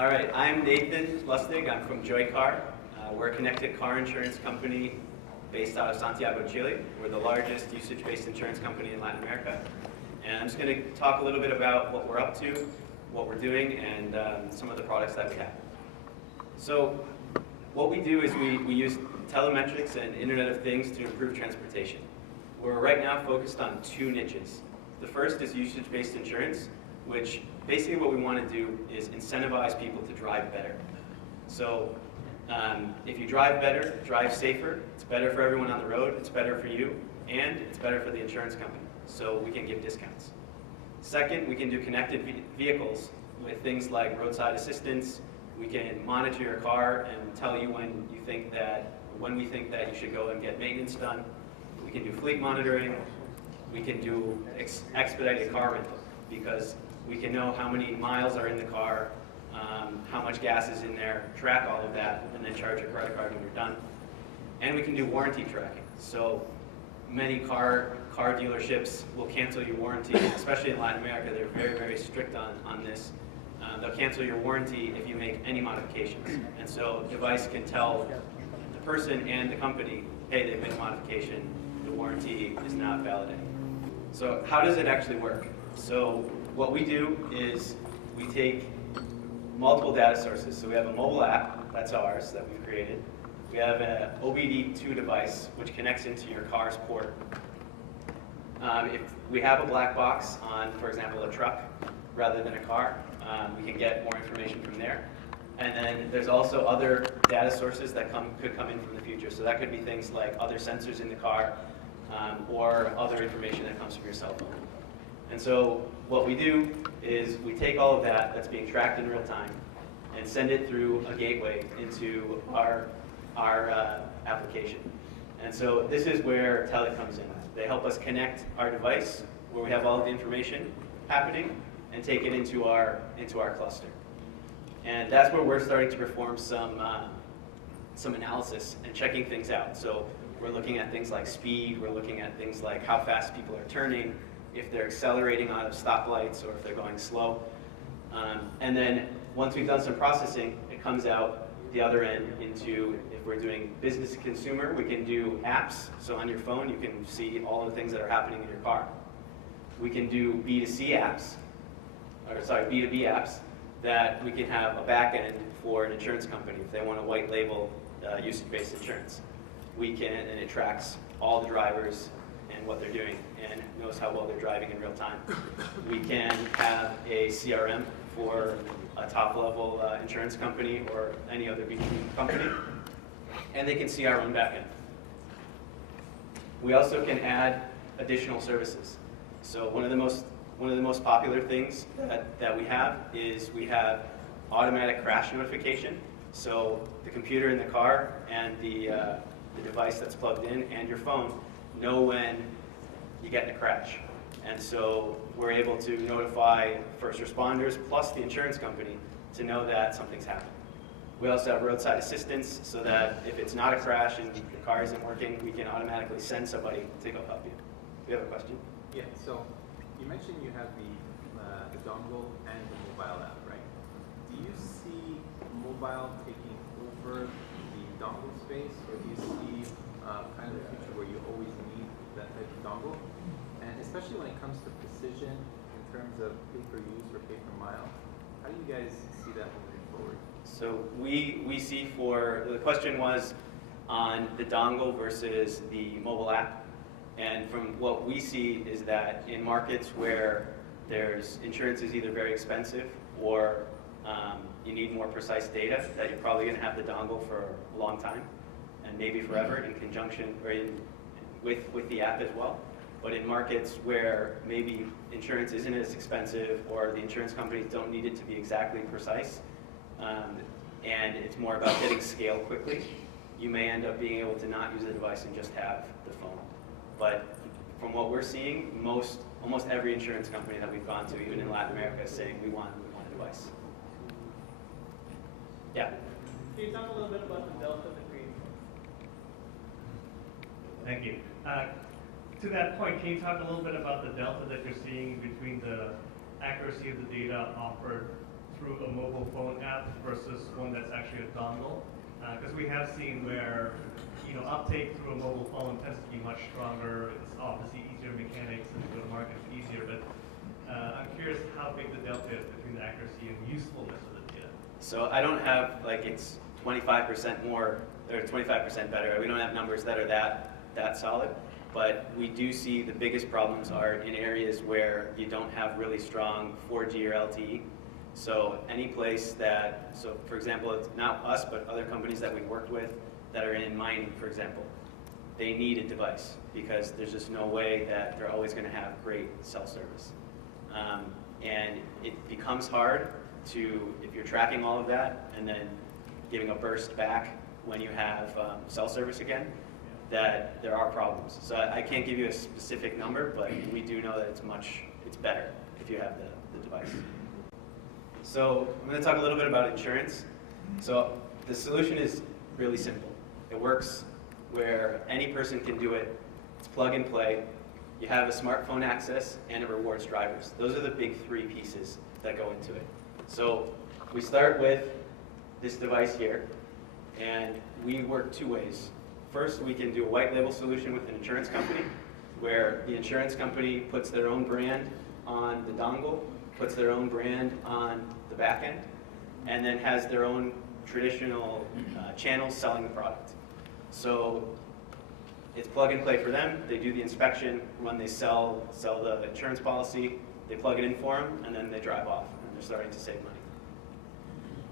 All right, I'm Nathan Lustig. I'm from Jooycar. We're a connected car insurance company based out of Santiago, Chile. We're the largest usage-based insurance company in Latin America. And I'm just going to talk a little bit about what we're up to, what we're doing, and some of the products that we have. So what we do is we use telemetrics and Internet of Things to improve transportation. We're right now focused on two niches. The first is usage-based insurance, which basically what we want to do is incentivize people to drive better. So if you drive better, drive safer, it's better for everyone on the road, it's better for you, and it's better for the insurance company. So we can give discounts. Second, we can do connected vehicles with things like roadside assistance. We can monitor your car and tell you when we think that you should go and get maintenance done. We can do fleet monitoring. We can do expedited car rental because we can know how many miles are in the car, how much gas is in there, track all of that, and then charge your credit card when you're done. And we can do warranty tracking. So many car dealerships will cancel your warranty, especially in Latin America. They're very, very strict on this. They'll cancel your warranty if you make any modifications. And so the device can tell the person and the company, hey, they've made a modification, the warranty is not validated. So how does it actually work? So what we do is we take multiple data sources. So we have a mobile app, that's ours, that we've created. We have an OBD2 device, which connects into your car's port. If we have a black box on, for example, a truck rather than a car, we can get more information from there. And then there's also other data sources that could come in from the future. So that could be things like other sensors in the car or other information that comes from your cell phone. And so what we do is we take all of that that's being tracked in real time and send it through a gateway into our application. And so this is where Tele comes in. They help us connect our device where we have all of the information happening and take it into our cluster. And that's where we're starting to perform some analysis and checking things out. So we're looking at things like speed, we're looking at things like how fast people are turning, if they're accelerating out of stoplights or if they're going slow. And then once we've done some processing, it comes out the other end into, if we're doing business to consumer, we can do apps. So on your phone, you can see all of the things that are happening in your car. We can do B2C apps, B2B apps, that we can have a back end for an insurance company if they want to white label usage-based insurance. We can, and it tracks all the drivers and what they're doing and knows how well they're driving in real time. We can have a CRM for a top-level insurance company or any other B2B company, and they can see our own backend. We also can add additional services. So one of the most popular things that we have is we have automatic crash notification. So the computer in the car and the device that's plugged in and your phone know when you get in a crash. And so we're able to notify first responders plus the insurance company to know that something's happened. We also have roadside assistance so that if it's not a crash and the car isn't working, we can automatically send somebody to go help you. Do you have a question? Yeah, so you mentioned you have the dongle and the mobile app, right? Do you see mobile taking over the dongle space, or do you see kind of the future where you always need that type of dongle? And especially when it comes to precision in terms of pay per use or pay per mile, how do you guys see that moving forward? So we see the question was on the dongle versus the mobile app. And from what we see is that in markets where insurance is either very expensive or you need more precise data, that you're probably going to have the dongle for a long time and maybe forever in conjunction or with the app as well. But in markets where maybe insurance isn't as expensive or the insurance companies don't need it to be exactly precise, and it's more about getting scale quickly, you may end up being able to not use the device and just have the phone. But from what we're seeing, almost every insurance company that we've gone to, even in Latin America, is saying we want a device. Yeah? Can you talk a little bit about the delta between? Thank you. To that point, can you talk a little bit about the delta that you're seeing between the accuracy of the data offered through a mobile phone app versus one that's actually a dongle? Because we have seen where, uptake through a mobile phone tends to be much stronger. It's obviously easier mechanics and the go-to-market is easier, but I'm curious how big the delta is between the accuracy and usefulness of the data. So I don't have, like, it's 25% more, or 25% better. We don't have numbers that are that solid, but we do see the biggest problems are in areas where you don't have really strong 4G or LTE. So any place that, so for example, it's not us, but other companies that we worked with that are in mining, for example, they need a device because there's just no way that they're always going to have great cell service. And it becomes hard to, if you're tracking all of that and then giving a burst back when you have cell service again, that there are problems. So I can't give you a specific number, but we do know that it's better if you have the device. So I'm going to talk a little bit about insurance. So the solution is really simple. It works where any person can do it. It's plug and play. You have a smartphone access and it rewards drivers. Those are the big three pieces that go into it. So we start with this device here, and we work two ways. First, we can do a white label solution with an insurance company, where the insurance company puts their own brand on the dongle, puts their own brand on the back end, and then has their own traditional channels selling the product. So it's plug and play for them. They do the inspection. When they sell the insurance policy, they plug it in for them, and then they drive off, and they're starting to save money.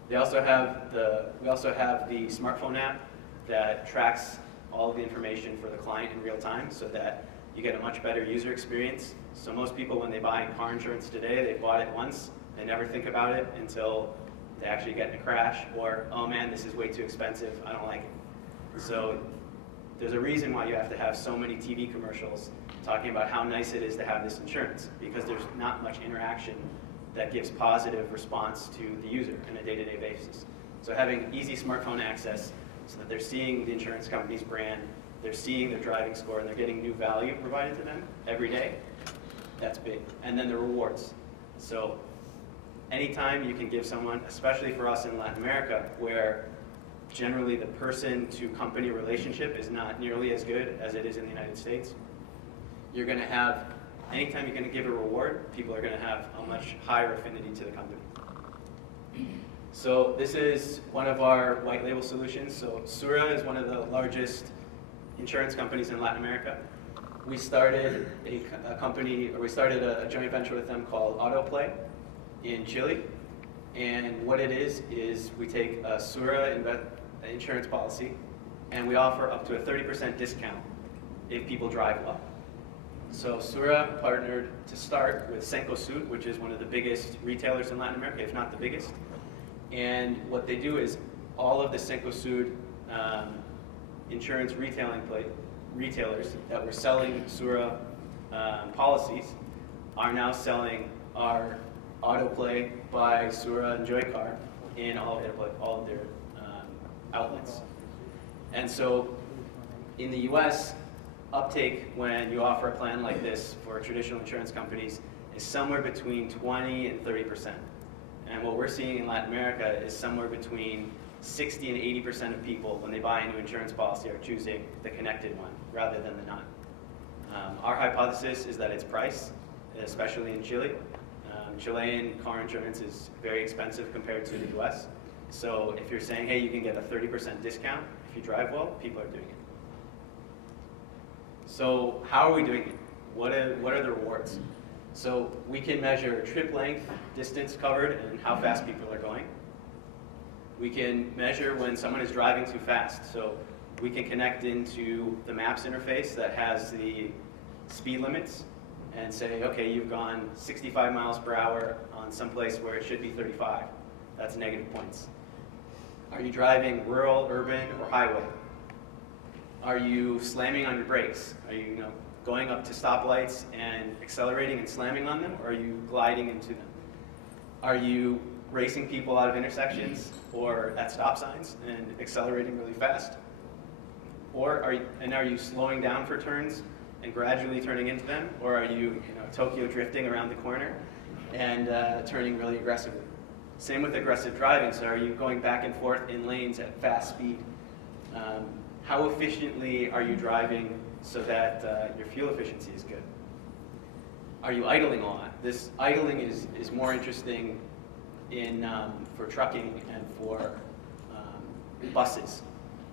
We also have the smartphone app that tracks all of the information for the client in real time so that you get a much better user experience. So most people, when they buy car insurance today, they bought it once. They never think about it until they actually get in a crash, or, oh man, this is way too expensive, I don't like it. So there's a reason why you have to have so many TV commercials talking about how nice it is to have this insurance, because there's not much interaction that gives positive response to the user on a day-to-day basis. So having easy smartphone access so that they're seeing the insurance company's brand, they're seeing their driving score, and they're getting new value provided to them every day, that's big. And then the rewards. So anytime you can give someone, especially for us in Latin America, where generally the person-to-company relationship is not nearly as good as it is in the United States, you're going to have, anytime you're going to give a reward, people are going to have a much higher affinity to the company. So this is one of our white label solutions. So Sura is one of the largest insurance companies in Latin America. We started a company, or we started a joint venture with them called Autoplay in Chile. And what it is we take a Sura insurance policy and we offer up to a 30% discount if people drive well. So Sura partnered to start with Cencosud, which is one of the biggest retailers in Latin America, if not the biggest. And what they do is all of the Cencosud insurance retailers that were selling Sura policies are now selling our Autoplay by Sura and Jooycar in all of their outlets. And so in the US, uptake when you offer a plan like this for traditional insurance companies is somewhere between 20 and 30%. And what we're seeing in Latin America is somewhere between 60 and 80% of people, when they buy a new insurance policy, are choosing the connected one rather than the not. Our hypothesis is that it's price, especially in Chile. Chilean car insurance is very expensive compared to the US. So if you're saying, hey, you can get a 30% discount if you drive well, people are doing it. So how are we doing it? What are the rewards? So we can measure trip length, distance covered, and how fast people are going. We can measure when someone is driving too fast. So we can connect into the maps interface that has the speed limits and say, okay, you've gone 65 miles per hour on some place where it should be 35. That's negative points. Are you driving rural, urban, or highway? Are you slamming on your brakes? Are you, going up to stoplights and accelerating and slamming on them, or are you gliding into them? Are you racing people out of intersections or at stop signs and accelerating really fast? Or are you slowing down for turns and gradually turning into them, or are you, Tokyo drifting around the corner and turning really aggressively? Same with aggressive driving. So are you going back and forth in lanes at fast speed? How efficiently are you driving so that your fuel efficiency is good? Are you idling a lot? This idling is more interesting for trucking and for buses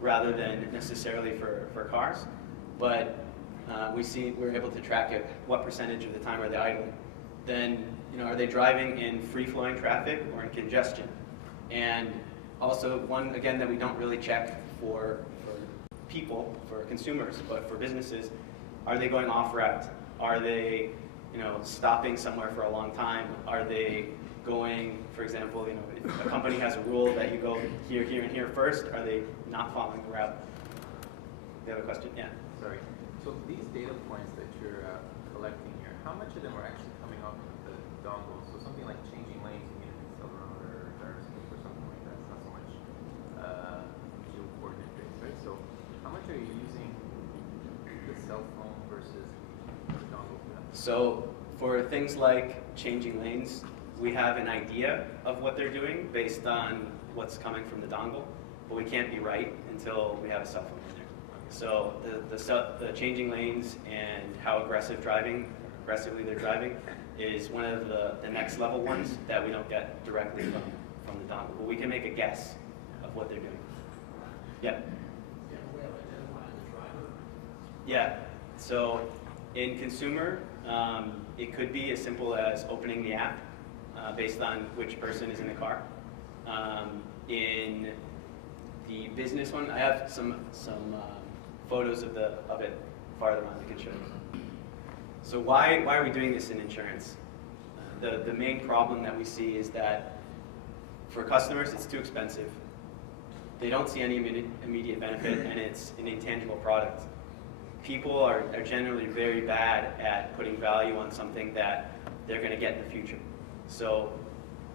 rather than necessarily for cars. But we're able to track it. What percentage of the time are they idling? Then, are they driving in free-flowing traffic or in congestion? And also, one, again, that we don't really check for people, for consumers, but for businesses, are they going off-route? Are they, stopping somewhere for a long time? Are they going, for example, if a company has a rule that you go here, here, and here first, are they not following the route? You have a question? Yeah. Sorry. So these data points that you're collecting here, how much of them are actually coming off of the dongle? So something like changing lanes in unit accelerometer or gyroscope or something like that. It's not so much geo-coordinate based, right? So how much are you using the cell phone versus the dongle for that? So for things like changing lanes, we have an idea of what they're doing based on what's coming from the dongle, but we can't be right until we have a cell phone in there. So the changing lanes and how aggressively they're driving is one of the next level ones that we don't get directly from the dongle, but we can make a guess of what they're doing. Yeah. Yeah. So in consumer, it could be as simple as opening the app based on which person is in the car. In the business one, I have some photos of it farther on I can show you. So why are we doing this in insurance? The main problem that we see is that for customers it's too expensive. They don't see any immediate benefit, and it's an intangible product. People are generally very bad at putting value on something that they're going to get in the future. So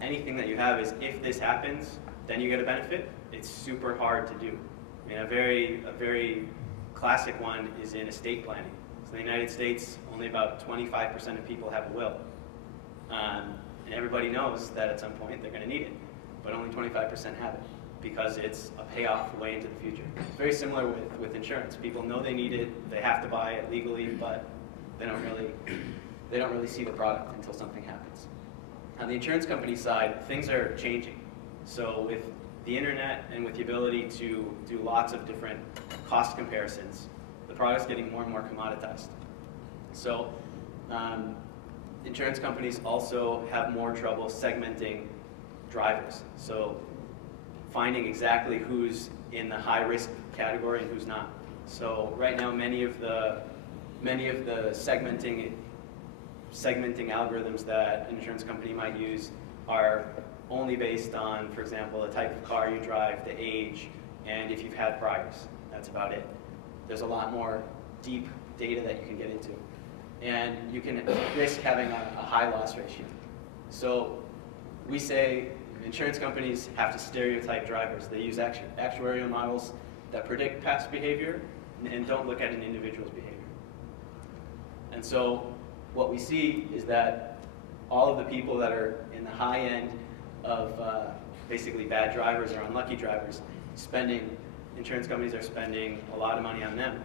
anything that you have is, if this happens, then you get a benefit. It's super hard to do. I mean, a very classic one is in estate planning. So in the United States, only about 25% of people have a will. And everybody knows that at some point they're going to need it, but only 25% have it because it's a payoff way into the future. It's very similar with insurance. People know they need it, they have to buy it legally, but they don't really see the product until something happens. On the insurance company side, things are changing. So with the internet and with the ability to do lots of different cost comparisons, the product's getting more and more commoditized. So insurance companies also have more trouble segmenting drivers. So finding exactly who's in the high risk category and who's not. So right now, many of the segmenting algorithms that an insurance company might use are only based on, for example, the type of car you drive, the age, and if you've had priors. That's about it. There's a lot more deep data that you can get into. And you can risk having a high loss ratio. So we say insurance companies have to stereotype drivers. They use actuarial models that predict past behavior and don't look at an individual's behavior. And so what we see is that all of the people that are in the high end of basically bad drivers or unlucky drivers, insurance companies are spending a lot of money on them.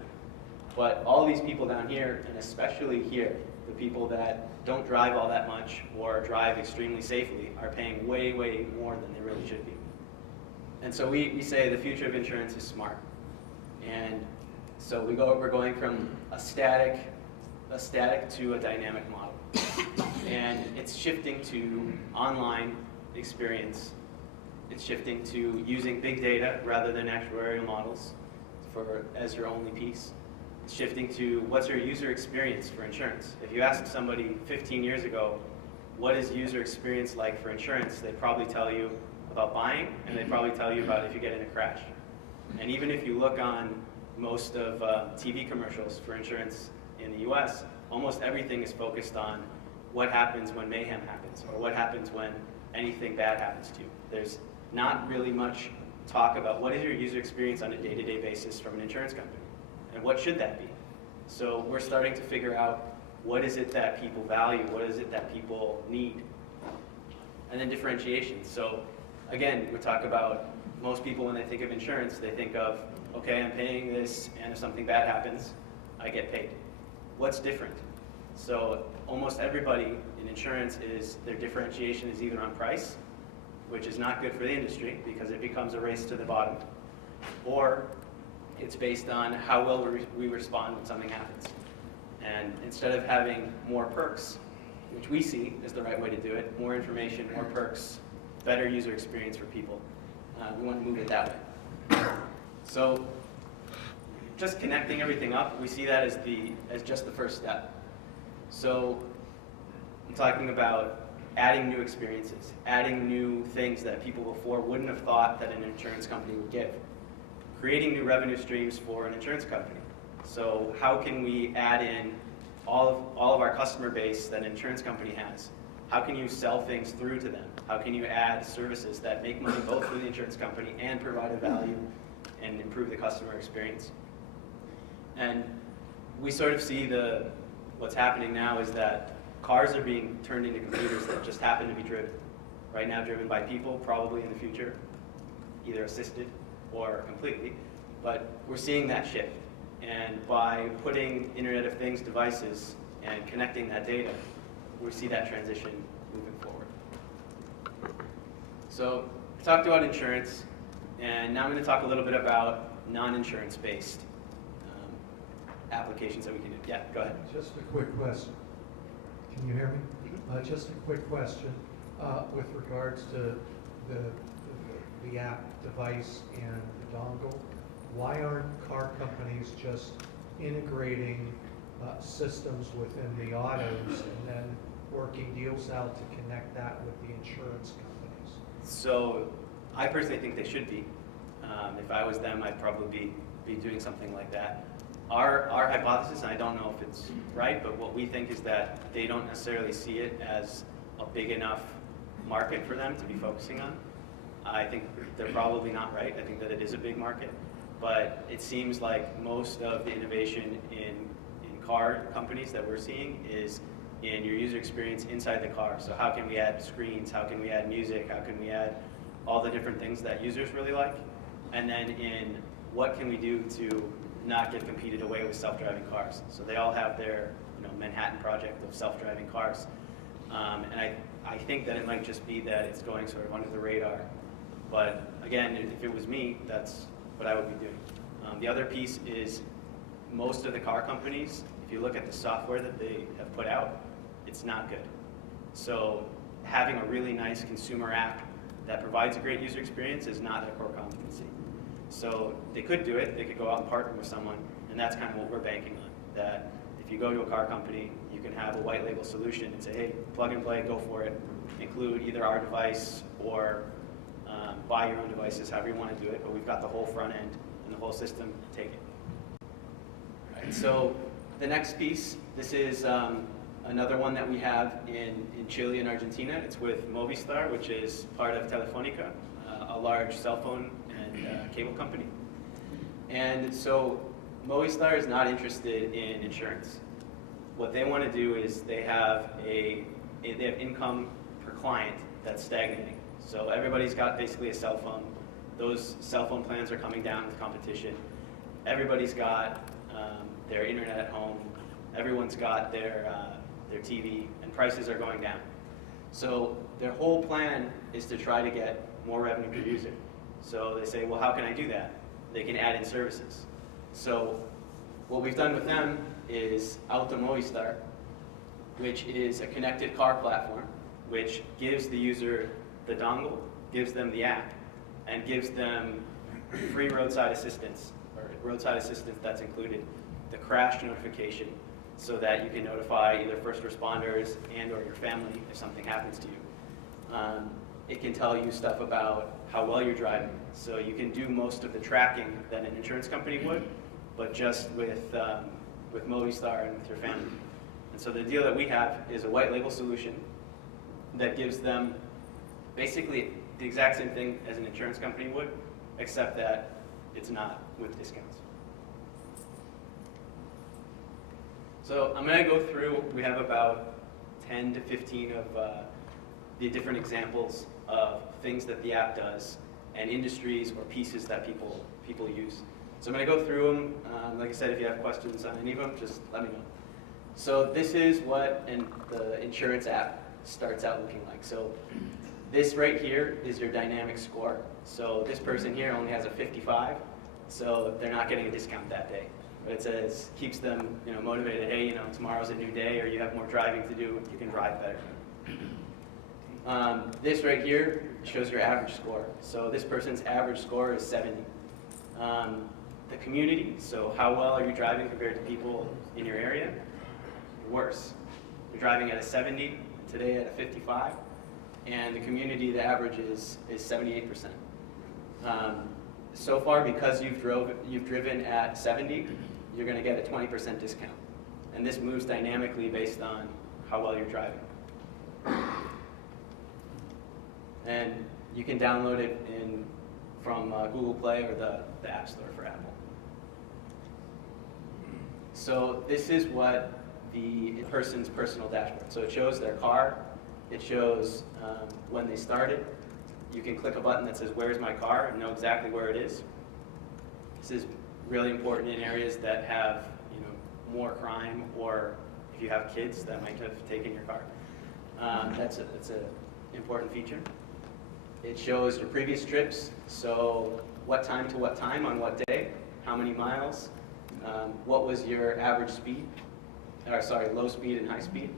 But all these people down here, and especially here, the people that don't drive all that much or drive extremely safely, are paying way, way more than they really should be. And so we say the future of insurance is smart. And so we're going from a static to a dynamic model. And it's shifting to online experience. It's shifting to using big data rather than actuarial models as your only piece. It's shifting to what's your user experience for insurance. If you ask somebody 15 years ago, what is user experience like for insurance, they'd probably tell you about buying, and they'd probably tell you about if you get in a crash. And even if you look on most of TV commercials for insurance in the US, almost everything is focused on what happens when mayhem happens, or what happens when anything bad happens to you. There's not really much talk about what is your user experience on a day-to-day basis from an insurance company, and what should that be. So we're starting to figure out what is it that people value, what is it that people need. And then differentiation. So again, we talk about most people when they think of insurance, they think of, okay, I'm paying this, and if something bad happens, I get paid. What's different? So almost everybody in insurance is, their differentiation is either on price, which is not good for the industry because it becomes a race to the bottom, or it's based on how well we respond when something happens. And instead of having more perks, which we see is the right way to do it, more information, more perks, better user experience for people, we want to move it that way. So just connecting everything up, we see that as just the first step. So I'm talking about adding new experiences, adding new things that people before wouldn't have thought that an insurance company would give, creating new revenue streams for an insurance company. So how can we add in all of our customer base that an insurance company has? How can you sell things through to them? How can you add services that make money both for the insurance company and provide a value and improve the customer experience? And we sort of see what's happening now is that cars are being turned into computers that just happen to be driven. Right now driven by people, probably in the future, either assisted or completely. But we're seeing that shift. And by putting Internet of Things devices and connecting that data, we see that transition moving forward. So I talked about insurance, and now I'm going to talk a little bit about non-insurance based applications that we can do. Yeah, go ahead. Just a quick question. Can you hear me? Just a quick question with regards to the app device and the dongle. Why aren't car companies just integrating systems within the autos and then working deals out to connect that with the insurance companies? So I personally think they should be. If I was them, I'd probably be doing something like that. Our hypothesis, and I don't know if it's right, but what we think is that they don't necessarily see it as a big enough market for them to be focusing on. I think they're probably not right. I think that it is a big market, but it seems like most of the innovation in car companies that we're seeing is in your user experience inside the car. So how can we add screens? How can we add music? How can we add all the different things that users really like? And then in what can we do to not get competed away with self-driving cars? So they all have their Manhattan project of self-driving cars. And I think that it might just be that it's going sort of under the radar. But again, if it was me, that's what I would be doing. The other piece is most of the car companies, if you look at the software that they have put out, it's not good. So having a really nice consumer app that provides a great user experience is not their core competency. So they could do it, they could go out and partner with someone, and that's kind of what we're banking on. That if you go to a car company, you can have a white label solution and say, hey, plug and play, go for it. Include either our device or buy your own devices, however you want to do it, but we've got the whole front end and the whole system, take it. Right, so the next piece, this is another one that we have in Chile and Argentina. It's with Movistar, which is part of Telefonica, a large cell phone and cable company. And so Movistar is not interested in insurance. What they want to do is they have income per client that's stagnating. So everybody's got basically a cell phone. Those cell phone plans are coming down with competition. Everybody's got their internet at home. Everyone's got their TV, and prices are going down. So their whole plan is to try to get more revenue per user. So they say, well, how can I do that? They can add in services. So what we've done with them is Auto Movistar, which is a connected car platform, which gives the user the dongle, gives them the app, and gives them free roadside assistance, or roadside assistance that's included, the crash notification, so that you can notify either first responders and or your family if something happens to you. It can tell you stuff about how well you're driving, so you can do most of the tracking that an insurance company would, but just with Movistar and with your family. And so the deal that we have is a white label solution that gives them basically the exact same thing as an insurance company would, except that it's not with discounts. So I'm going to go through, we have about 10 to 15 of the different examples of things that the app does and industries or pieces that people use. So I'm going to go through them. Like I said, if you have questions on any of them, just let me know. So this is what the insurance app starts out looking like. So this right here is your dynamic score. So this person here only has a 55, so they're not getting a discount that day. But it says, keeps them motivated, hey, tomorrow's a new day, or you have more driving to do, you can drive better. This right here shows your average score. So this person's average score is 70. The community, so how well are you driving compared to people in your area? Worse. You're driving at a 70, today at a 55, and the community, the average is 78%. So far, because you've driven at 70, you're going to get a 20% discount. And this moves dynamically based on how well you're driving. And you can download it from Google Play or the App Store for Apple. So this is what the person's personal dashboard. So it shows their car. It shows when they started. You can click a button that says, where's my car, and know exactly where it is. This is really important in areas that have more crime, or if you have kids that might have taken your car. That's an important feature. It shows your previous trips, so what time to what time on what day, how many miles, what was your average speed, or sorry, low speed and high speed.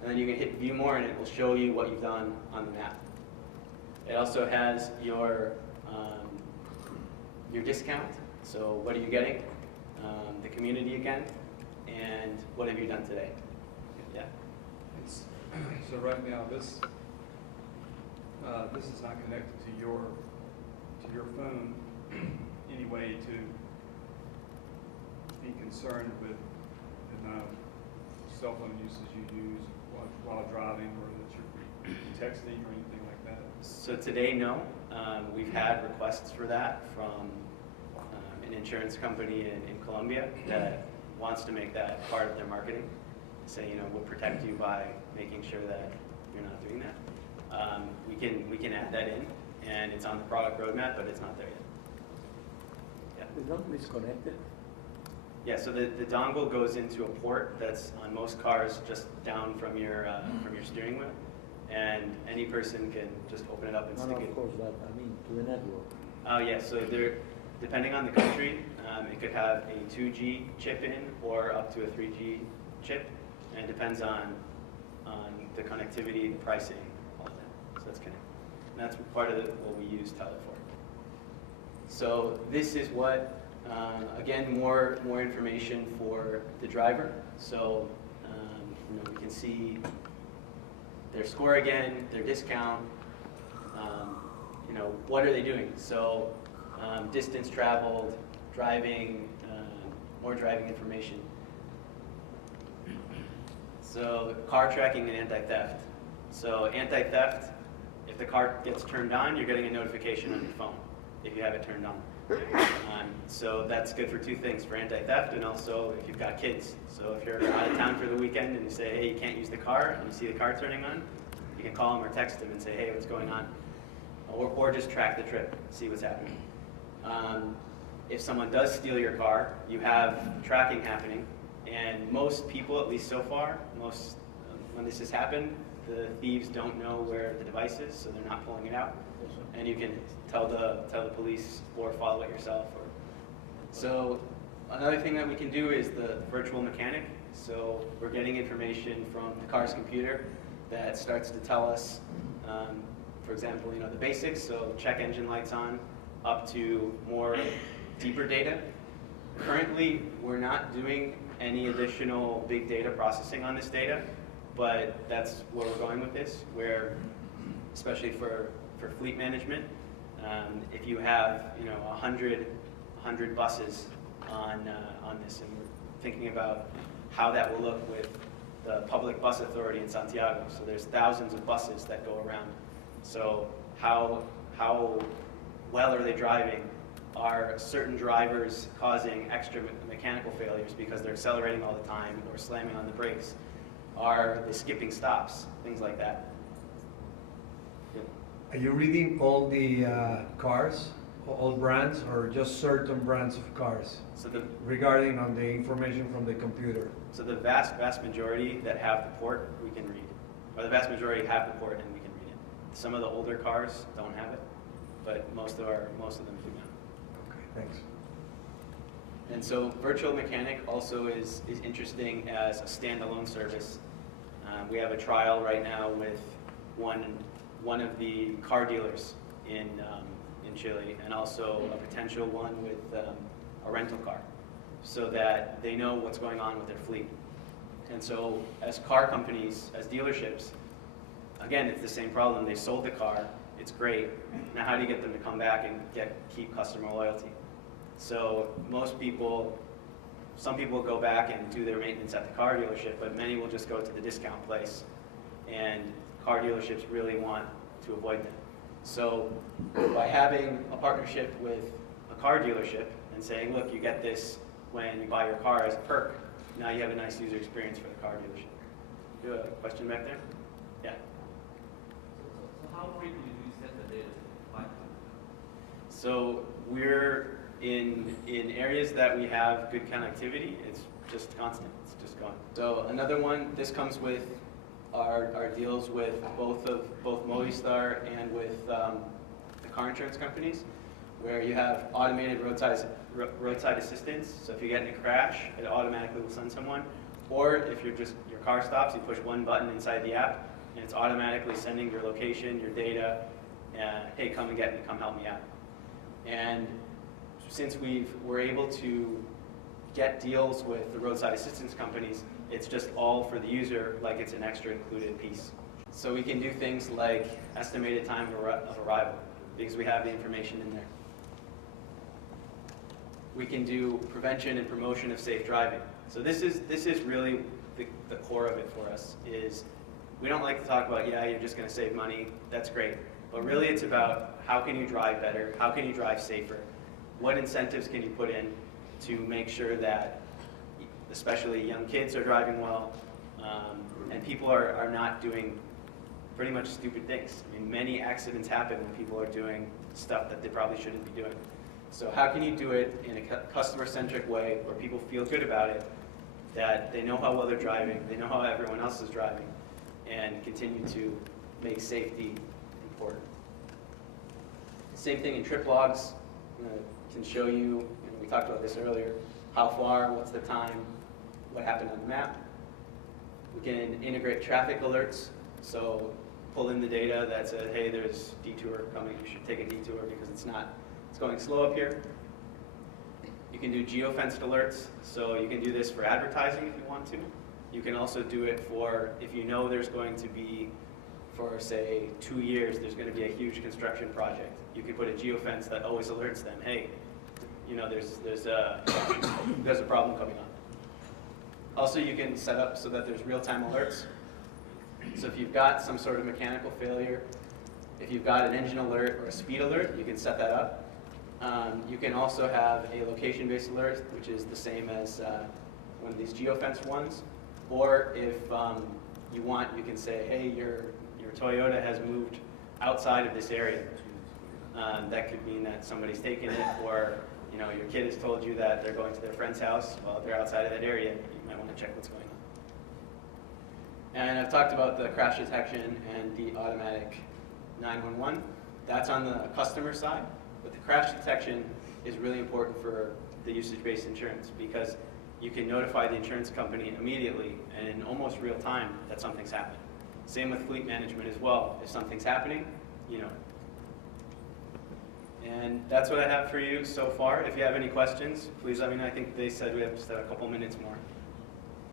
And then you can hit view more and it will show you what you've done on the map. It also has your discount, so what are you getting, the community again, and what have you done today. Yeah. So right now this is not connected to your phone any way to be concerned with the amount of cell phone usage you use while driving, or that you're texting or anything like that? So today, no. We've had requests for that from an insurance company in Colombia that wants to make that part of their marketing. Say, we'll protect you by making sure that you're not doing that. We can add that in, and it's on the product roadmap, but it's not there yet. The dongle is connected? Yeah, so the dongle goes into a port that's on most cars just down from your steering wheel, and any person can just open it up and stick it. Of course, but I mean to the network. Oh yeah, so depending on the country, it could have a 2G chip in or up to a 3G chip, and it depends on the connectivity, the pricing, all of that. So that's connected. And that's part of what we use Teller for. So this is what, again, more information for the driver. So we can see their score again, their discount, what are they doing? So distance traveled, driving, more driving information. So car tracking and anti-theft. So anti-theft, if the car gets turned on, you're getting a notification on your phone if you have it turned on. So that's good for two things, for anti-theft and also if you've got kids. So if you're out of town for the weekend and you say, hey, you can't use the car, and you see the car turning on, you can call them or text them and say, hey, what's going on? Or just track the trip, see what's happening. If someone does steal your car, you have tracking happening. And most people, at least so far, when this has happened, the thieves don't know where the device is, so they're not pulling it out. And you can tell the police or follow it yourself. So another thing that we can do is the virtual mechanic. So we're getting information from the car's computer that starts to tell us, for example, the basics. So check engine lights on, up to more deeper data. Currently, we're not doing any additional big data processing on this data, but that's where we're going with this, where, especially for fleet management, if you have 100 buses on this, and we're thinking about how that will look with the public bus authority in Santiago. So there's thousands of buses that go around. So how well are they driving? Are certain drivers causing extra mechanical failures because they're accelerating all the time or slamming on the brakes? Are they skipping stops? Things like that. Are you reading all the cars, all brands, or just certain brands of cars So the regarding on the information from the computer? So the vast majority that have the port, we can read. Or the vast majority have the port and we can read it. Some of the older cars don't have it, but most of them do now. Okay, thanks. And so Virtual Mechanic also is interesting as a standalone service. We have a trial right now with one of the car dealers in Chile, and also a potential one with a rental car, so that they know what's going on with their fleet. And so as car companies, as dealerships, again, it's the same problem. They sold the car, it's great. Now how do you get them to come back and keep customer loyalty? So some people will go back and do their maintenance at the car dealership, but many will just go to the discount place. And car dealerships really want to avoid that. So by having a partnership with a car dealership and saying, look, you get this when you buy your car as a perk, now you have a nice user experience for the car dealership. You have a question back there? Yeah. So how frequently do you set the data to 500? So we're in areas that we have good connectivity, it's just constant, it's just going. So another one, this comes with our deals with both Movistar and with the car insurance companies, where you have automated roadside assistance. So if you get in a crash, it automatically will send someone. Or if your car stops, you push one button inside the app, and it's automatically sending your location, your data, hey, come and get me, come help me out. And since we're able to get deals with the roadside assistance companies, it's just all for the user, like it's an extra included piece. So we can do things like estimated time of arrival, because we have the information in there. We can do prevention and promotion of safe driving. So this is really the core of it for us, is we don't like to talk about, yeah, you're just going to save money, that's great. But really it's about how can you drive better, how can you drive safer, what incentives can you put in to make sure that especially young kids are driving well, and people are not doing pretty much stupid things. I mean, many accidents happen when people are doing stuff that they probably shouldn't be doing. So how can you do it in a customer-centric way where people feel good about it, that they know how well they're driving, they know how everyone else is driving, and continue to make safety important. Same thing in trip logs. Can show you, we talked about this earlier, how far, what's the time, what happened on the map. We can integrate traffic alerts, so pull in the data that says, hey, there's detour coming, you should take a detour because it's going slow up here. You can do geofenced alerts, so you can do this for advertising if you want to. You can also do it for, if you know there's going to be, for say 2 years, there's going to be a huge construction project. You can put a geofence that always alerts them, hey, there's a problem coming on. Also, you can set up so that there's real-time alerts. So if you've got some sort of mechanical failure, if you've got an engine alert or a speed alert, you can set that up. You can also have a location-based alert, which is the same as one of these geofence ones. Or if you want, you can say, hey, your Toyota has moved outside of this area. That could mean that somebody's taken it, or your kid has told you that they're going to their friend's house. Well, if they're outside of that area, you might want to check what's going on. And I've talked about the crash detection and the automatic 911. That's on the customer side. But the crash detection is really important for the usage-based insurance, because you can notify the insurance company immediately and in almost real time that something's happening. Same with fleet management as well. If something's happening, you know. And that's what I have for you so far. If you have any questions, please let me know. I think they said we have just a couple minutes more.